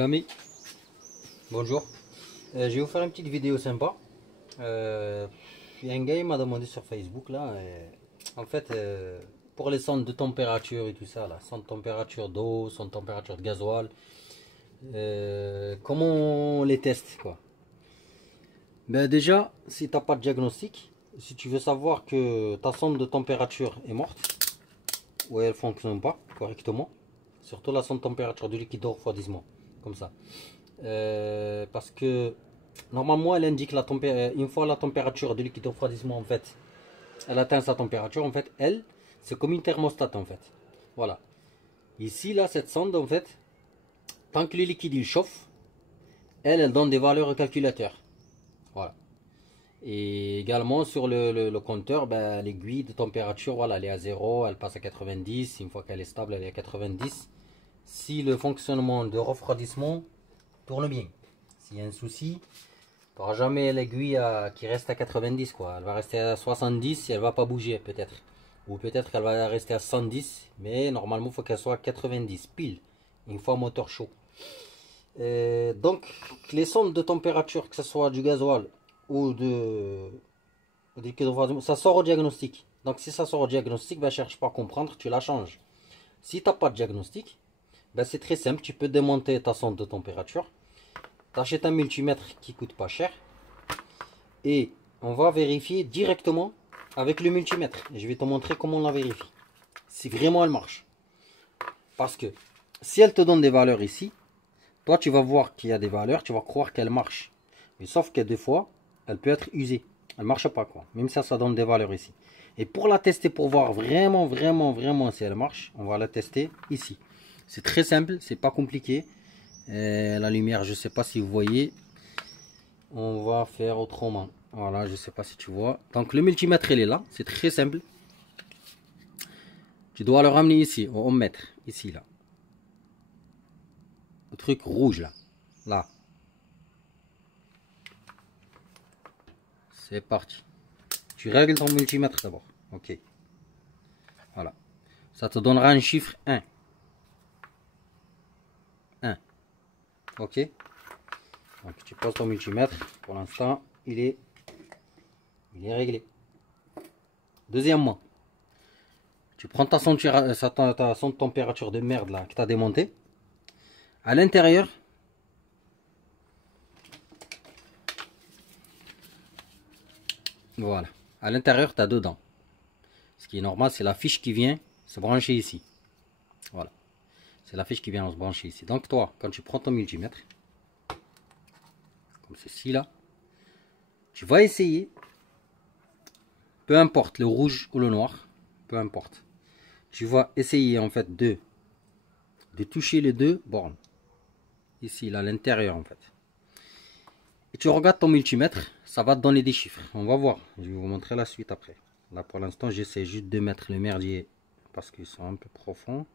Les amis, bonjour. Je vais vous faire une petite vidéo sympa. Il y a un gars qui m'a demandé sur Facebook là, en fait, pour les sondes de température et tout ça, là, sonde de température d'eau, sonde de température de gasoil, comment on les teste quoi. Ben déjà, si t'as pas de diagnostic, si tu veux savoir que ta sonde de température est morte ou elle fonctionne pas correctement, surtout la sonde de température du liquide de refroidissement, comme ça. Parce que normalement elle indique la une fois la température du liquide de refroidissement en fait elle atteint sa température, en fait elle c'est comme une thermostat en fait. Voilà, ici là cette sonde en fait, tant que le liquide il chauffe, elle donne des valeurs au calculateur. Voilà. Et également sur le compteur, ben, l'aiguille de température, voilà, elle est à 0, elle passe à 90. Une fois qu'elle est stable, elle est à 90. Si le fonctionnement de refroidissement tourne bien, s'il y a un souci, tu n'auras jamais l'aiguille qui reste à 90 quoi. Elle va rester à 70 et elle va pas bouger peut-être. Ou peut-être qu'elle va rester à 110, mais normalement il faut qu'elle soit à 90 pile, une fois moteur chaud. Donc les sondes de température, que ce soit du gasoil ou ça sort au diagnostic. Donc si ça sort au diagnostic, ben, cherche pas à comprendre, tu la changes. Si tu n'as pas de diagnostic, ben, c'est très simple, tu peux démonter ta sonde de température. Tu achètes un multimètre qui coûte pas cher. Et on va vérifier directement avec le multimètre. Et je vais te montrer comment on la vérifie. Si vraiment elle marche. Parce que si elle te donne des valeurs ici, toi tu vas voir qu'il y a des valeurs, tu vas croire qu'elle marche. Mais sauf que des fois, elle peut être usée. Elle marche pas quoi. Même si ça donne des valeurs ici. Et pour la tester, pour voir vraiment si elle marche, on va la tester ici. C'est très simple, c'est pas compliqué. La lumière, je sais pas si vous voyez. On va faire autrement. Voilà, je sais pas si tu vois. Donc le multimètre il est là, c'est très simple. Tu dois le ramener ici, au ohmmètre, ici là. Le truc rouge là. Là. C'est parti. Tu règles ton multimètre d'abord. Ok. Voilà. Ça te donnera un chiffre 1. 1. Ok. Donc tu poses ton multimètre. Pour l'instant, il est réglé. Deuxièmement, tu prends ta sonde de température de merde là que tu as démontée. À l'intérieur, voilà. À l'intérieur, tu as dedans. Ce qui est normal, c'est la fiche qui vient se brancher ici. Voilà. C'est la fiche qui vient se brancher ici. Donc toi, quand tu prends ton multimètre, comme ceci là, tu vas essayer, peu importe le rouge ou le noir, peu importe. Tu vas essayer en fait de toucher les deux bornes. Ici, là, à l'intérieur en fait. Et tu regardes ton multimètre, ça va te donner des chiffres. On va voir. Je vais vous montrer la suite après. Là pour l'instant, j'essaie juste de mettre le merdier parce qu'ils sont un peu profonds.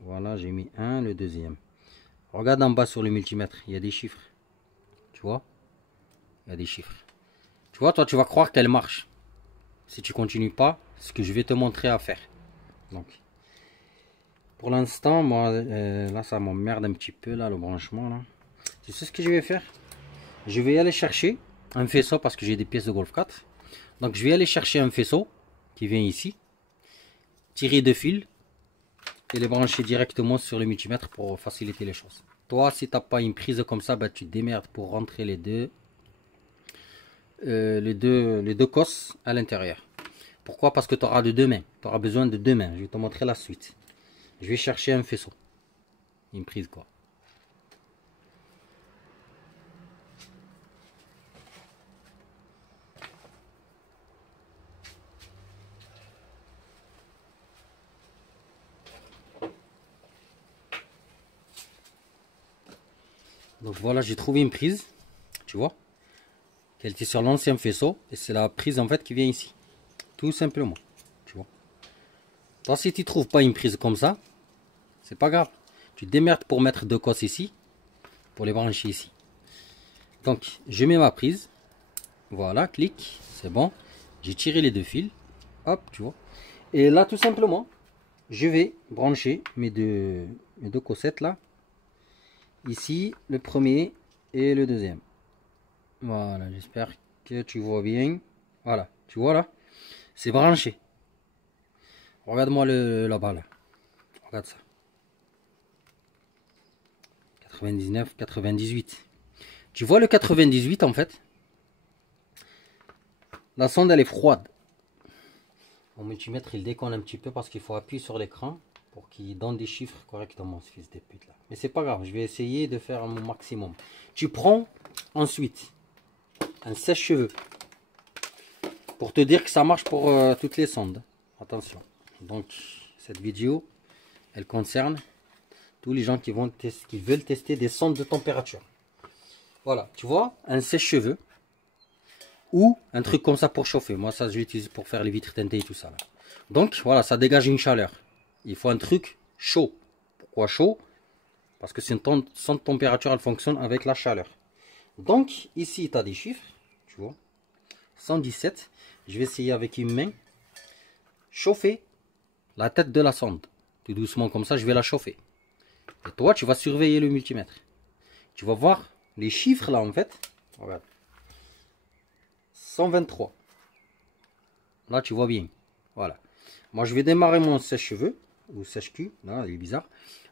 Voilà, j'ai mis un, le deuxième. Regarde en bas sur le multimètre, il y a des chiffres. Tu vois? Il y a des chiffres. Tu vois, toi, tu vas croire qu'elle marche. Si tu continues pas, ce que je vais te montrer à faire. Donc, pour l'instant, moi, là, ça m'emmerde un petit peu, là, le branchement, là. Tu sais ce que je vais faire? Je vais aller chercher un faisceau parce que j'ai des pièces de Golf 4. Donc, je vais aller chercher un faisceau qui vient ici, tirer deux fils et les brancher directement sur le multimètre pour faciliter les choses. Toi, si tu n'as pas une prise comme ça, bah, tu te démerdes pour rentrer les deux cosses à l'intérieur. Pourquoi? Parce que tu auras de deux mains. Tu auras besoin de deux mains. Je vais te montrer la suite. Je vais chercher un faisceau. Une prise quoi. Donc voilà, j'ai trouvé une prise. Tu vois? Elle était sur l'ancien faisceau. Et c'est la prise en fait qui vient ici. Tout simplement. Tu vois? Toi, si tu trouves pas une prise comme ça, c'est pas grave. Tu te démerdes pour mettre deux cosses ici. Pour les brancher ici. Donc, je mets ma prise. Voilà, clic. C'est bon. J'ai tiré les deux fils. Hop, tu vois. Et là, tout simplement, je vais brancher mes deux cossettes là. Ici, le premier et le deuxième. Voilà, j'espère que tu vois bien. Voilà, tu vois là? C'est branché. Regarde-moi là-bas là. Regarde ça. 99, 98. Tu vois le 98 en fait? La sonde elle est froide. Mon multimètre il déconne un petit peu parce qu'il faut appuyer sur l'écran pour qu'il donne des chiffres correctement, ce fils de pute là. Mais c'est pas grave, je vais essayer de faire mon maximum. Tu prends ensuite un sèche-cheveux pour te dire que ça marche pour toutes les sondes. Attention. Donc cette vidéo elle concerne tous les gens qui veulent tester des sondes de température. Voilà, tu vois, un sèche-cheveux ou un truc comme ça pour chauffer. Moi ça je l'utilise pour faire les vitres teintées et tout ça là. Donc voilà, ça dégage une chaleur. Il faut un truc chaud. Pourquoi chaud? Parce que c'est une sonde de température, elle fonctionne avec la chaleur. Donc ici tu as des chiffres, tu vois, 117. Je vais essayer avec une main chauffer la tête de la sonde. Tout doucement comme ça, je vais la chauffer. Et toi, tu vas surveiller le multimètre. Tu vas voir les chiffres là en fait. Regarde. 123. Là, tu vois bien. Voilà. Moi, je vais démarrer mon sèche-cheveux ou sèche-cul. Là, il est bizarre.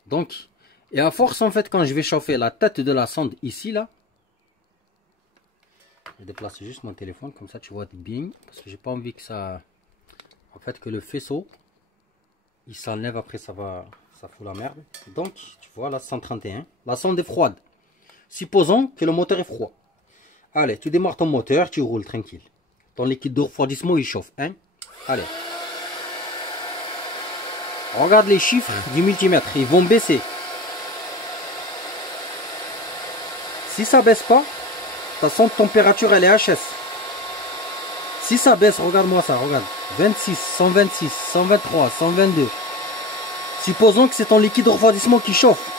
Donc, et à force en fait, quand je vais chauffer la tête de la sonde ici là, je déplace juste mon téléphone comme ça, tu vois bien, parce que j'ai pas envie que ça, en fait, que le faisceau, il s'enlève après, ça fout la merde. Donc, tu vois là, 131. La sonde est froide. Supposons que le moteur est froid. Allez, tu démarres ton moteur, tu roules tranquille. Ton liquide de refroidissement, il chauffe. Hein? Allez. Regarde les chiffres du multimètre, ils vont baisser. Si ça baisse pas, ta sonde température, elle est HS. Si ça baisse, regarde-moi ça, regarde. 26, 126, 123, 122. Supposons que c'est ton liquide de refroidissement qui chauffe.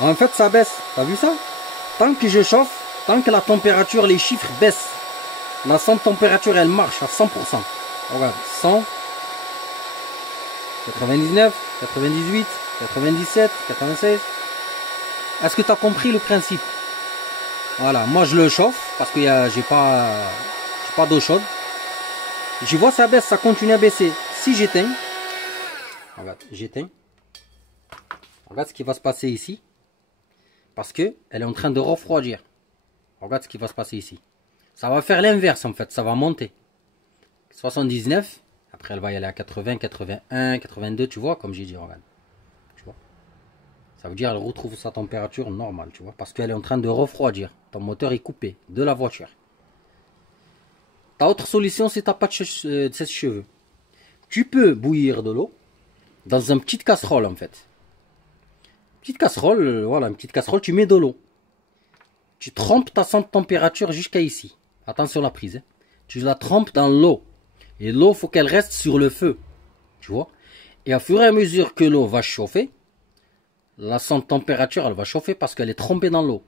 En fait, ça baisse. T'as vu ça? Tant que je chauffe, tant que la température, les chiffres baissent, la sonde température, elle marche à 100%. Regarde, 100, 99, 98, 97, 96. Est-ce que tu as compris le principe? Voilà, moi je le chauffe parce que j'ai pas d'eau chaude. Je vois ça baisse, ça continue à baisser. Si j'éteins, regarde, j'éteins. Regarde ce qui va se passer ici. Parce que elle est en train de refroidir. Regarde ce qui va se passer ici. Ça va faire l'inverse en fait, ça va monter. 79, après elle va y aller à 80, 81, 82, tu vois, comme j'ai dit, regarde. Tu vois. Ça veut dire qu'elle retrouve sa température normale, tu vois, parce qu'elle est en train de refroidir. Ton moteur est coupé de la voiture. Ta autre solution, c'est ta pas de sèche-cheveux. Tu peux bouillir de l'eau dans une petite casserole en fait. Petite casserole, voilà, une petite casserole, tu mets de l'eau. Tu trempes ta sonde de température jusqu'à ici. Attention la prise. Hein. Tu la trempes dans l'eau. Et l'eau, faut qu'elle reste sur le feu. Tu vois. Et au fur et à mesure que l'eau va chauffer, la sonde de température, elle va chauffer parce qu'elle est trempée dans l'eau.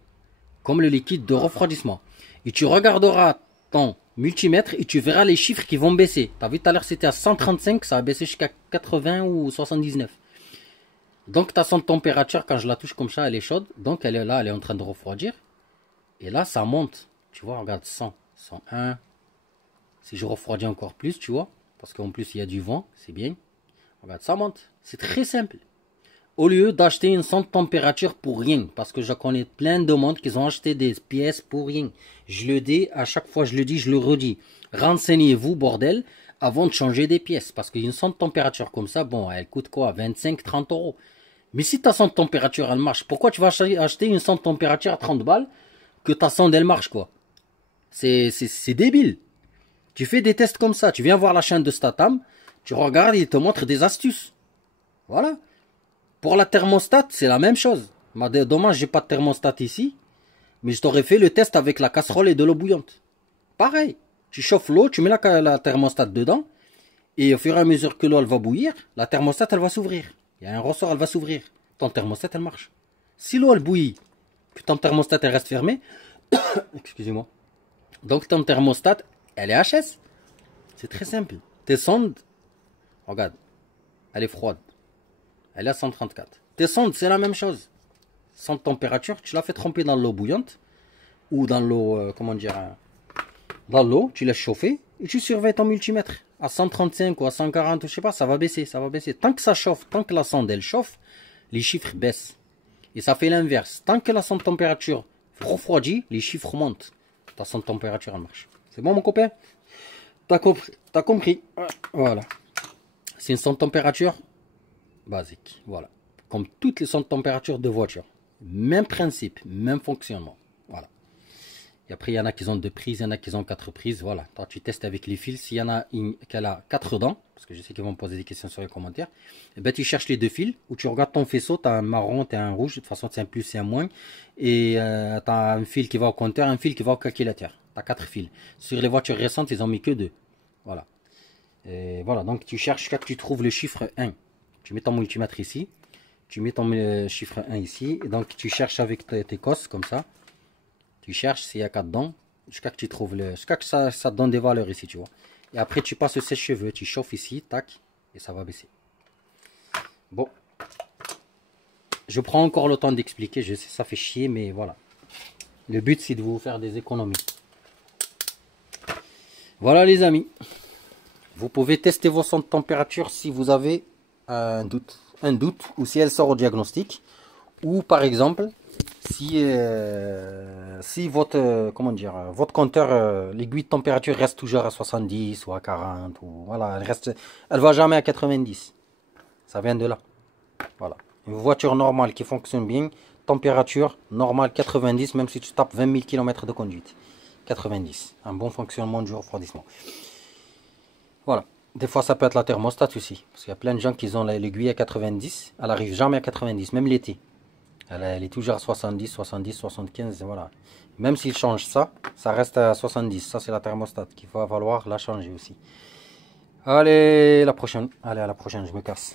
Comme le liquide de refroidissement. Et tu regarderas ton multimètre et tu verras les chiffres qui vont baisser. Tu as vu tout à l'heure, c'était à 135, ça a baissé jusqu'à 80 ou 79. Donc ta sonde de température, quand je la touche comme ça, elle est chaude. Donc elle est là, elle est en train de refroidir. Et là, ça monte. Tu vois, regarde, 100, 101. Si je refroidis encore plus, tu vois. Parce qu'en plus, il y a du vent, c'est bien. Regarde, ça monte. C'est très simple. Au lieu d'acheter une sonde de température pour rien. Parce que je connais plein de monde qui ont acheté des pièces pour rien. Je le dis, à chaque fois je le dis, je le redis. Renseignez-vous, bordel, avant de changer des pièces. Parce qu'une sonde de température comme ça, bon, elle coûte quoi? 25, 30 euros. Mais si ta sonde de température, elle marche, pourquoi tu vas acheter une sonde de température à 30 balles que ta sonde, elle marche, quoi? C'est débile. Tu fais des tests comme ça. Tu viens voir la chaîne de Statam, tu regardes, il te montre des astuces. Voilà. Pour la thermostat, c'est la même chose. Dommage, j'ai pas de thermostat ici. Mais je t'aurais fait le test avec la casserole et de l'eau bouillante. Pareil. Tu chauffes l'eau, tu mets la thermostat dedans. Et au fur et à mesure que l'eau elle va bouillir, la thermostat elle va s'ouvrir. Il y a un ressort, elle va s'ouvrir. Ton thermostat elle marche. Si l'eau elle bouillit, que ton thermostat elle reste fermé, excusez-moi. Donc ton thermostat, elle est HS. C'est très simple. Tes sondes, regarde, elle est froide. Elle est à 134. Tes sondes, c'est la même chose. Sonde température, tu la fais tremper dans l'eau bouillante ou dans l'eau, comment dire, dans l'eau, tu laisses chauffer et tu surveilles ton multimètre. À 135 ou à 140, je sais pas, ça va baisser, ça va baisser. Tant que ça chauffe, tant que la sonde elle chauffe, les chiffres baissent. Et ça fait l'inverse. Tant que la sonde température refroidit, les chiffres montent. Ta sonde température elle marche. C'est bon mon copain? T'as compris? T'as compris? Voilà. C'est une sonde température basique. Voilà. Comme toutes les sondes température de voiture. Même principe, même fonctionnement. Voilà. Et après, il y en a qui ont 2 prises, il y en a qui ont 4 prises. Voilà. Toi, tu testes avec les fils. S'il y en a une qui a 4 dents, parce que je sais qu'ils vont me poser des questions sur les commentaires, et ben, tu cherches les 2 fils, ou tu regardes ton faisceau, tu as un marron, tu as un rouge. De toute façon, c'est un plus, c'est un moins. Et tu as un fil qui va au compteur, un fil qui va au calculateur. Tu as 4 fils. Sur les voitures récentes, ils n'ont mis que 2. Voilà. Et voilà. Donc, tu cherches quand tu trouves le chiffre 1. Tu mets ton multimètre ici. Tu mets ton chiffre 1 ici. Et donc, tu cherches avec tes cosses, comme ça. Tu cherches s'il y a 4 dents. Jusqu'à que tu trouves jusqu'à que ça te donne des valeurs ici, tu vois. Et après, tu passes le sèche-cheveux. Tu chauffes ici, tac. Et ça va baisser. Bon. Je prends encore le temps d'expliquer. Je sais, ça fait chier, mais voilà. Le but, c'est de vous faire des économies. Voilà, les amis. Vous pouvez tester vos sondes de température si vous avez un doute. Ou si elle sort au diagnostic, ou par exemple si votre comment dire, votre compteur, l'aiguille de température reste toujours à 70 ou à 40, ou voilà, elle va jamais à 90. Ça vient de là. Voilà, une voiture normale qui fonctionne bien, température normale 90, même si tu tapes 20 000 km de conduite, 90, un bon fonctionnement du refroidissement. Voilà. Des fois, ça peut être la thermostat aussi. Parce qu'il y a plein de gens qui ont l'aiguille à 90. Elle n'arrive jamais à 90, même l'été. Elle est toujours à 70, 70, 75. Voilà. Même s'il change ça, ça reste à 70. Ça, c'est la thermostat qu'il va falloir la changer aussi. Allez, la prochaine. Allez, à la prochaine, je me casse.